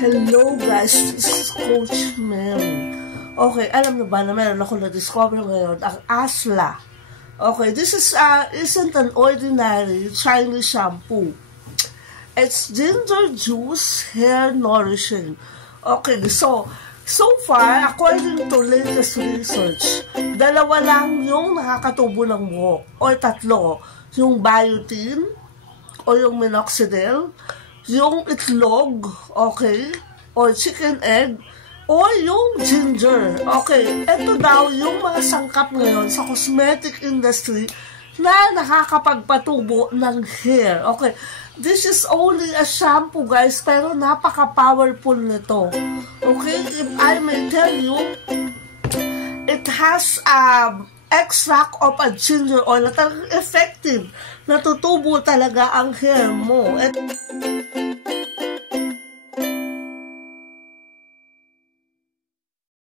Hello guys, this is Coach Mary. Okay, alam niyo ba na meron ako na-discover ngayon, ang Asla. Okay, this isn't an ordinary Chinese shampoo. It's ginger juice hair nourishing. Okay, so far, according to latest research, 2 lang yung nakakatubo ng buhok. O 3, yung biotin, o yung minoxidil, yung itlog, okay, or chicken egg, o yung ginger. Okay, ito daw yung mga sangkap ngayon sa cosmetic industry na nakakapagpatubo ng hair. Okay, this is only a shampoo guys, pero napaka-powerful nito. Okay, if I may tell you, it has extract of a ginger oil na talagang effective. Natutubo talaga ang hair mo.